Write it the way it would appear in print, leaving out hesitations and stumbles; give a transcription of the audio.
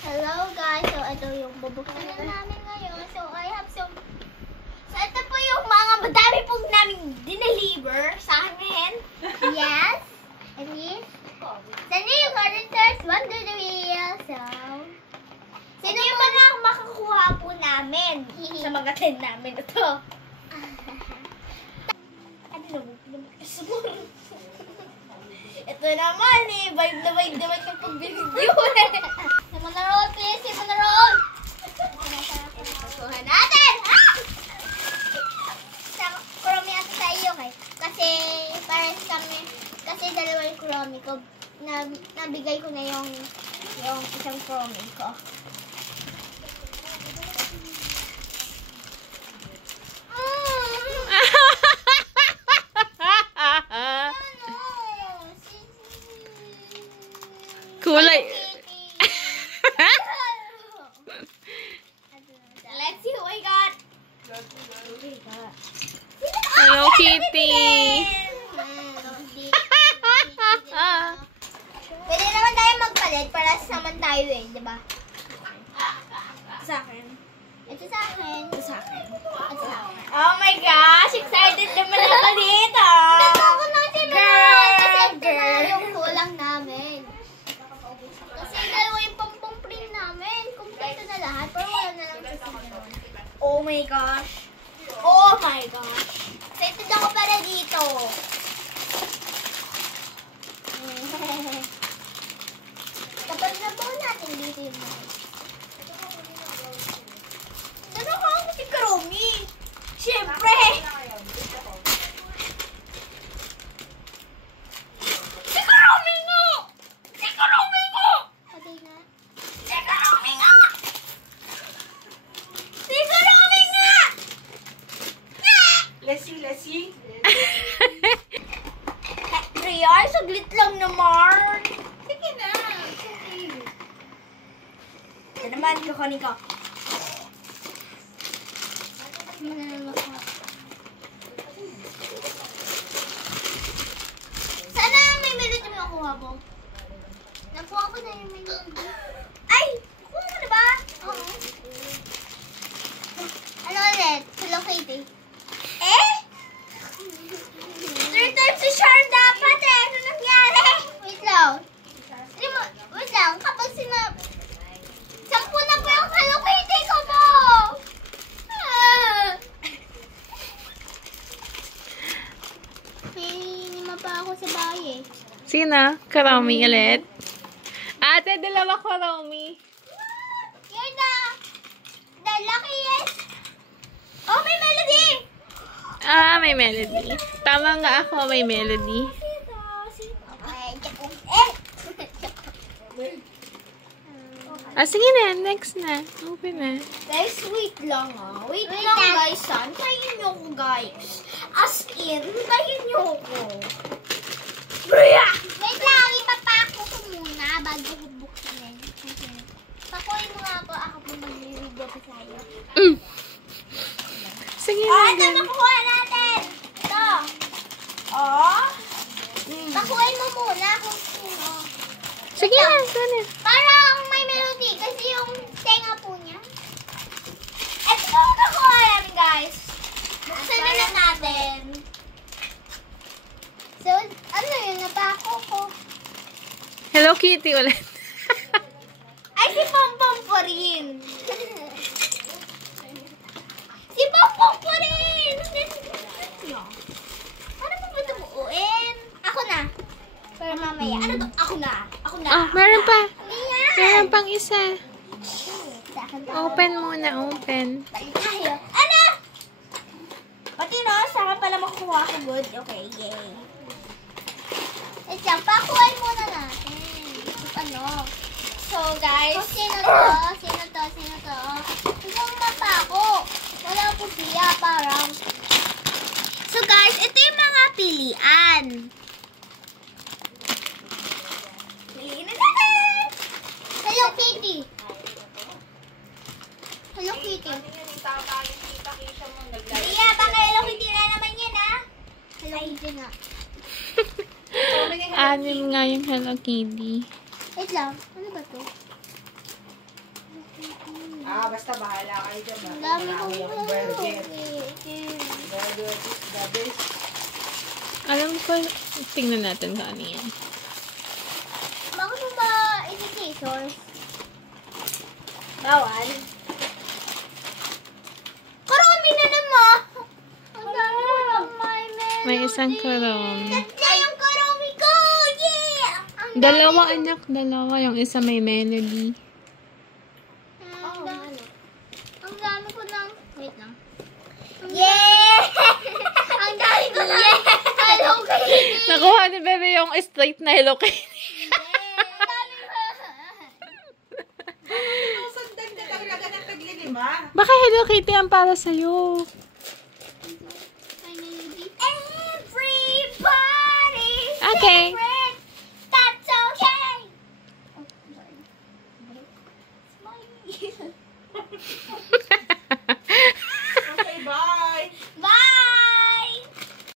Hello guys, so ito yung bubuksan na namin ngayon. So I have some... So ito po yung mga madami pong namin dineliver sa amin. Yes. And this. So yung auditors, Wonder the Wheel. So... Sino yung mga makakuha po namin sa mga tin namin ito? Ano na ito naman eh. Vibe naman yung pag-video eh. Simon na roll, please. Simon na roll. Kuha natin. Ah! Kuromi ata sa iyo kay. Kasi para sa kami. Kasi dalawa yung kuromi ko. Nabigay ko na yung isang kuromi ko. Kulay. Let's see who I got. Hello Kitty. Pwede naman tayo magpalit para saman tayo eh, di ba? Sa akin. Ito sa akin. Ito sa akin. Ito sa akin. Oh my gosh! Excited naman ako dito! Ako natin naman! Kasi ito na yung kulang namin. Kasi dalawa yung pampong-print namin. Kompleto na lahat. Pero wala na lang sa sinyon. Oh my gosh! Oh my gosh! Excited ako para dito. Kapag nabaw natin dito yung mic. Ano ka ako si Karomi? Siyempre! Si Karomi nga! Si Karomi nga! Patay na. Si Karomi nga! Si Karomi nga! Lesi. Real, saglit lang naman. Sige na. Ito naman, kukunin ko. Sana may melody mo nakuha mo. Nakuha ko na yung melody. Ay! Kuha mo na ba? Oo. Ano ulit? Hello Kitty. Eh? 3 times si Charm dapat eh. Ano nangyari? Wait lang. Wait lang. Kapag 10 na po yung Hello Kitty ko mo. Lima pa ako sa bahay eh. Sino? Karomi ulit. Ate, dalawa Karomi. You're the luckiest. Oh, may melody! May melody. Tama nga ako, may melody. Sige na, next na. Open na. Guys, wait lang ah. Wait lang guys ah. Hintayin nyo ko guys. As in, hintayin nyo ko. Wait lang, ipapako ko muna bago ko buksan. Pakuin mo nga ako po mag-video pa sa'yo. Sige Oh, na. ito nakuha natin. Ito. Oh. Pakuin mo muna kung sino. Sige na, sana. Parang may melody kasi yung tenga po niya. Ito po ang nakuha namin guys. Buksan na lang natin. So, ano yun? Napako ko. Hello Kitty ulit. Ay, si Pompom po rin. Si Pompom po rin. Ano mo ba ito buuin? Ako na. Pero mamaya. Ano to? Ako na. Meron pa. Ayan. Meron pang isa. Sa akin to. Open muna, open. Balik tayo. Ano? Pati no, saka pala makukuha ko good. Okay, yay. Wait lang, pakuhain muna natin. Ano? So, guys. Oh, sino to? Sino to? Isang mapa ako. Wala po siya, parang. So, guys, ito yung mga pilian. Piliin na natin! Hello, Kitty. Hello, Kitty. Iya, baka Hello Kitty na naman yan, ha? Hello Kitty nga. Anim nga yung Hello Kitty. Wait lang. Ano ba to? Basta bahala kayo dyan. Ang dami Wala kong akong burger. cookie. Burger is the best. Alam ko, tingnan natin kung ano yan. Bakit mo ba isi-scissors? Bawal. Karami na naman! Ang dami ko lang may melody. May isang karami. Tatlo yung karami ko! Yeah! Ang dami. Dalawa, anak. Dalawa. Yung isa may melody. Ang dami ko ng... Wait lang. Yeah! Ang dami ko ng... Hello, Kitty! Nakuha ni Bebe yung straight na Hello Kitty. Ang dami ko. Sundan ka talaga ng taglilima. Baka Hello Kitty ang para sa'yo. Everybody! Okay. Different. That's okay! Oh, sorry. Smile.